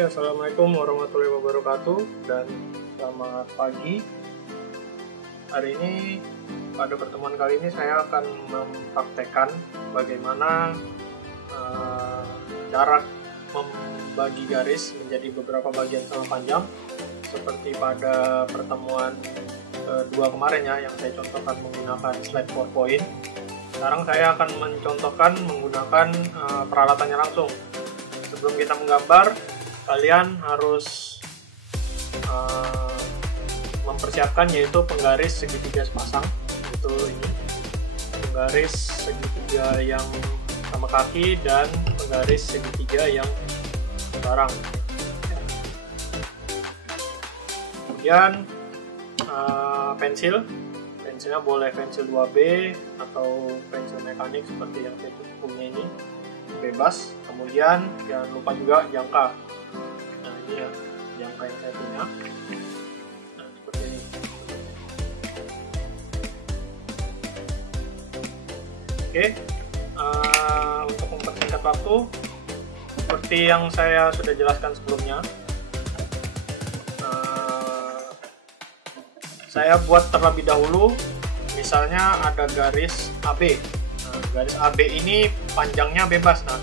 Assalamualaikum warahmatullahi wabarakatuh dan selamat pagi. Hari ini, pada pertemuan kali ini saya akan mempraktekkan bagaimana cara membagi garis menjadi beberapa bagian sama panjang, seperti pada pertemuan kedua kemarin ya, yang saya contohkan menggunakan slide PowerPoint. Sekarang saya akan mencontohkan menggunakan peralatannya langsung. Sebelum kita menggambar, kalian harus mempersiapkan yaitu penggaris segitiga sepasang. Itu ini penggaris segitiga yang sama kaki dan penggaris segitiga yang sembarang. Kemudian pensilnya boleh pensil 2B atau pensil mekanik seperti yang saya punya ini, bebas. Kemudian jangan lupa juga jangka. Nah ini ya jangka yang saya punya. Nah seperti ini. Oke, untuk mempersingkat waktu, seperti yang saya sudah jelaskan sebelumnya, saya buat terlebih dahulu. Misalnya ada garis AB. Nah, garis AB ini panjangnya bebas. Nah,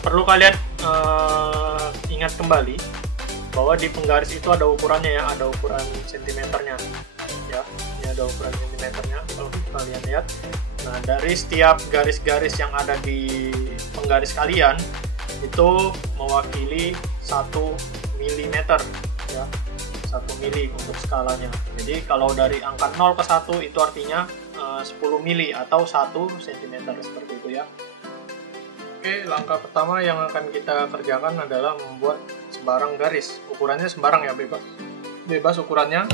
perlu kalian ingat kembali bahwa di penggaris itu ada ukurannya ya, ada ukuran sentimeternya ya. Ini ada ukuran sentimeternya kalau kalian lihat. Nah, dari setiap garis-garis yang ada di penggaris kalian itu mewakili 1 mm ya. 1 mili untuk skalanya. Jadi kalau dari angka 0 ke 1 itu artinya 10 mili atau 1 cm seperti itu ya. Oke, langkah pertama yang akan kita kerjakan adalah membuat sembarang garis. Ukurannya sembarang ya, bebas. Bebas ukurannya.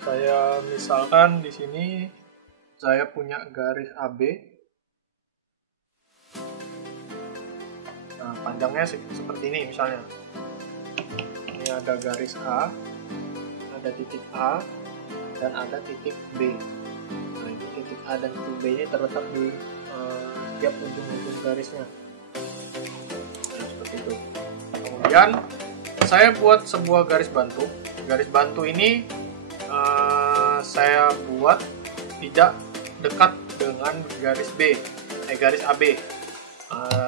Saya misalkan di sini saya punya garis AB. Nah, panjangnya seperti ini misalnya. Ada garis A, ada titik A, dan ada titik B. Nah, ini titik A dan titik B ini terletak di setiap ujung-ujung garisnya. Nah, seperti itu. Kemudian saya buat sebuah garis bantu. Garis bantu ini saya buat tidak dekat dengan garis B, garis AB.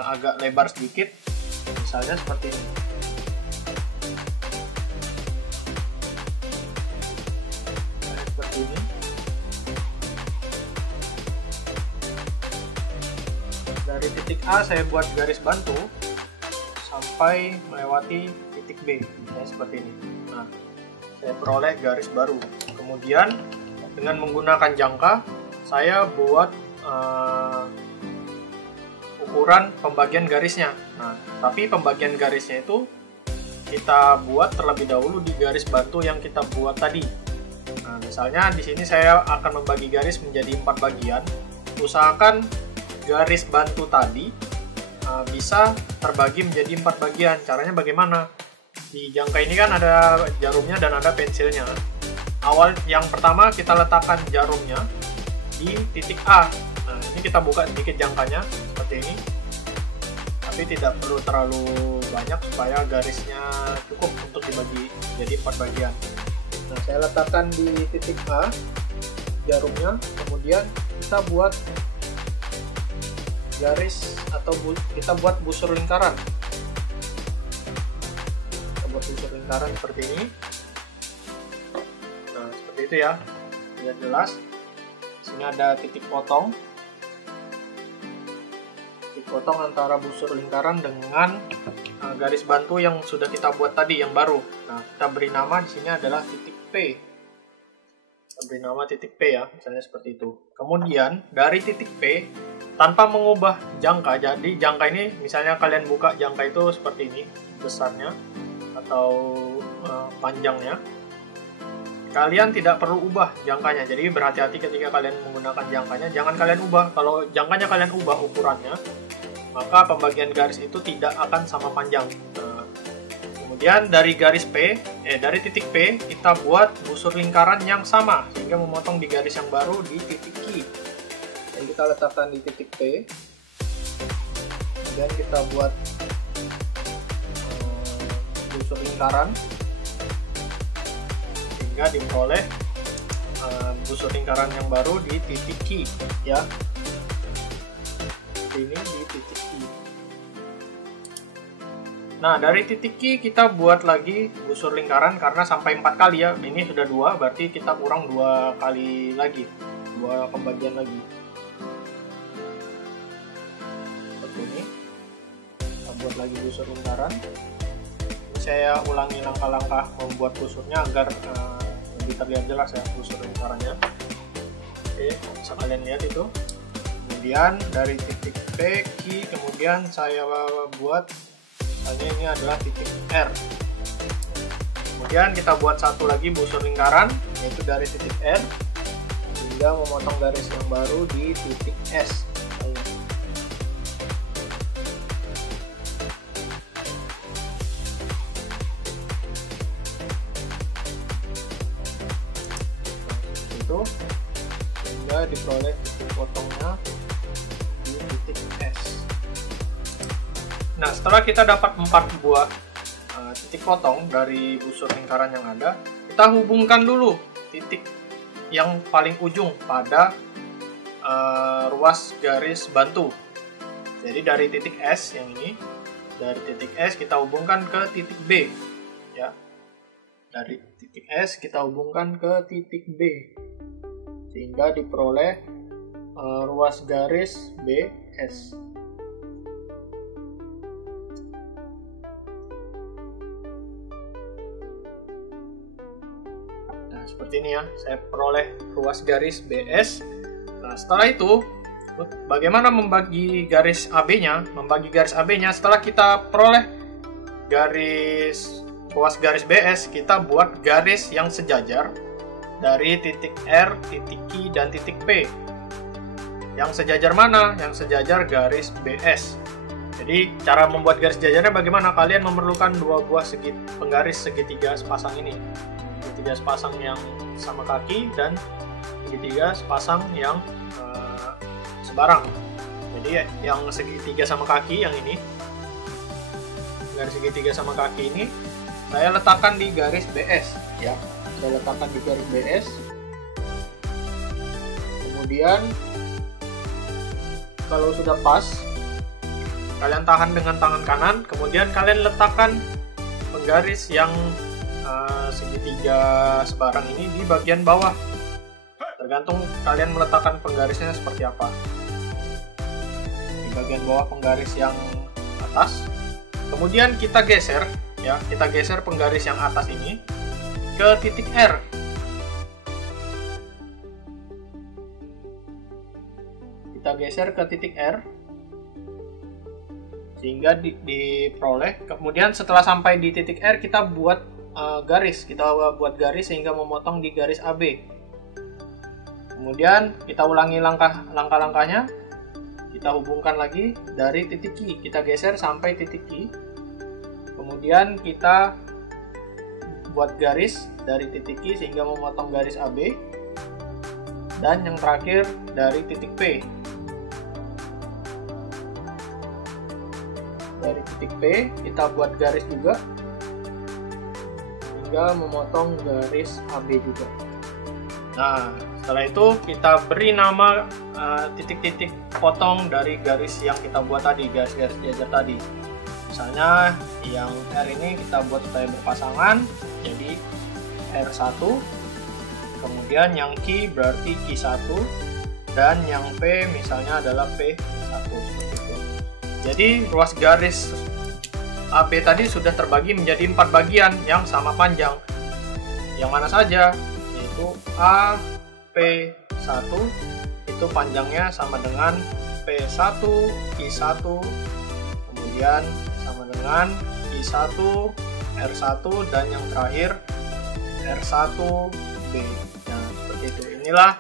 Agak lebar sedikit, misalnya seperti ini. Ini. Dari titik A saya buat garis bantu sampai melewati titik B, ya, seperti ini. Nah, saya peroleh garis baru. Kemudian dengan menggunakan jangka saya buat ukuran pembagian garisnya. Nah, tapi pembagian garisnya itu kita buat terlebih dahulu di garis bantu yang kita buat tadi. Nah, misalnya di sini saya akan membagi garis menjadi 4 bagian. Usahakan garis bantu tadi bisa terbagi menjadi 4 bagian. Caranya bagaimana? Di jangka ini kan ada jarumnya dan ada pensilnya. Awal yang pertama kita letakkan jarumnya di titik A. Nah, ini kita buka sedikit jangkanya seperti ini. Tapi tidak perlu terlalu banyak supaya garisnya cukup untuk dibagi menjadi 4 bagian. Nah, saya letakkan di titik A jarumnya, kemudian kita buat garis atau kita buat busur lingkaran. Kita buat busur lingkaran seperti ini. Nah, seperti itu ya, biar jelas. Di sini ada titik potong. Titik potong antara busur lingkaran dengan garis bantu yang sudah kita buat tadi yang baru. Nah, kita beri nama di sini adalah titik P. Kita beri nama titik P ya, misalnya seperti itu. Kemudian dari titik P tanpa mengubah jangka, jadi jangka ini misalnya kalian buka jangka itu seperti ini besarnya atau panjangnya. Kalian tidak perlu ubah jangkanya. Jadi berhati-hati ketika kalian menggunakan jangkanya, jangan kalian ubah. Kalau jangkanya kalian ubah ukurannya, maka pembagian garis itu tidak akan sama panjang. Nah, kemudian dari garis P, dari titik P kita buat busur lingkaran yang sama sehingga memotong di garis yang baru di titik Q. Yang kita letakkan di titik P. Kemudian kita buat busur lingkaran sehingga diperoleh busur lingkaran yang baru di titik Q ya. Ini di titik Q. Nah, dari titik Q kita buat lagi busur lingkaran karena sampai 4 kali ya. Ini sudah 2, berarti kita kurang 2 kali lagi, 2 pembagian lagi. Seperti ini. Kita buat lagi busur lingkaran. Ini saya ulangi langkah-langkah membuat busurnya agar lebih terlihat jelas ya busur lingkarannya. Oke, bisa kalian lihat itu. Kemudian dari titik P, Q, kemudian saya buat, misalnya ini adalah titik R. Kemudian kita buat satu lagi busur lingkaran, yaitu dari titik R, hingga memotong garis yang baru di titik S. Itu, hingga diperoleh titik potongnya di titik S. Nah, setelah kita dapat 4 buah titik potong dari busur lingkaran yang ada, kita hubungkan dulu titik yang paling ujung pada ruas garis bantu. Jadi dari titik S yang ini, dari titik S kita hubungkan ke titik B ya. Dari titik S kita hubungkan ke titik B sehingga diperoleh ruas garis BS. Nah, seperti ini ya, saya peroleh ruas garis BS. Nah, setelah itu, bagaimana membagi garis AB-nya? Membagi garis AB-nya setelah kita peroleh ruas garis BS, kita buat garis yang sejajar dari titik R, titik Q, dan titik P. Yang sejajar mana? Yang sejajar garis BS. Jadi cara membuat garis sejajarnya bagaimana? Kalian memerlukan 2 buah penggaris segitiga sepasang ini. Segitiga sepasang yang sama kaki dan segitiga sepasang yang sebarang. Jadi yang segitiga sama kaki yang ini, garis segitiga sama kaki ini saya letakkan di garis BS ya. Saya letakkan di garis BS. Kemudian kalau sudah pas, kalian tahan dengan tangan kanan, kemudian kalian letakkan penggaris yang segitiga sebarang ini di bagian bawah. Tergantung kalian meletakkan penggarisnya seperti apa. Di bagian bawah penggaris yang atas. Kemudian kita geser ya, kita geser penggaris yang atas ini ke titik R. Kita geser ke titik R sehingga diperoleh. Kemudian setelah sampai di titik R kita buat garis, sehingga memotong di garis AB. Kemudian kita ulangi langkah-langkahnya. Kita hubungkan lagi dari titik Q, kita geser sampai titik Q. Kemudian kita buat garis dari titik Q sehingga memotong garis AB. Dan yang terakhir dari titik P. Dari titik P kita buat garis juga hingga memotong garis AB juga. Nah, setelah itu kita beri nama titik-titik potong dari garis yang kita buat tadi, garis-garis sejajar tadi. Misalnya yang R ini kita buat supaya berpasangan, jadi R1. Kemudian yang Q berarti Q1, dan yang P misalnya adalah P1 seperti itu. Jadi ruas garis AB tadi sudah terbagi menjadi 4 bagian yang sama panjang. Yang mana saja? Yaitu AP1 itu panjangnya sama dengan P1, Q1, kemudian sama dengan Q1, R1, dan yang terakhir R1B. Nah, seperti itu. Inilah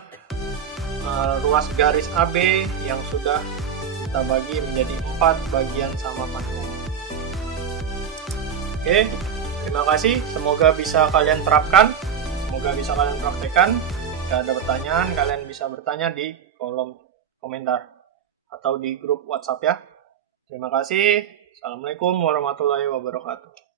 ruas garis AB yang sudah kita bagi menjadi 4 bagian sama panjang. Oke, terima kasih. Semoga bisa kalian terapkan. Semoga bisa kalian praktekkan. Jika ada pertanyaan, kalian bisa bertanya di kolom komentar atau di grup WhatsApp ya. Terima kasih. Assalamualaikum warahmatullahi wabarakatuh.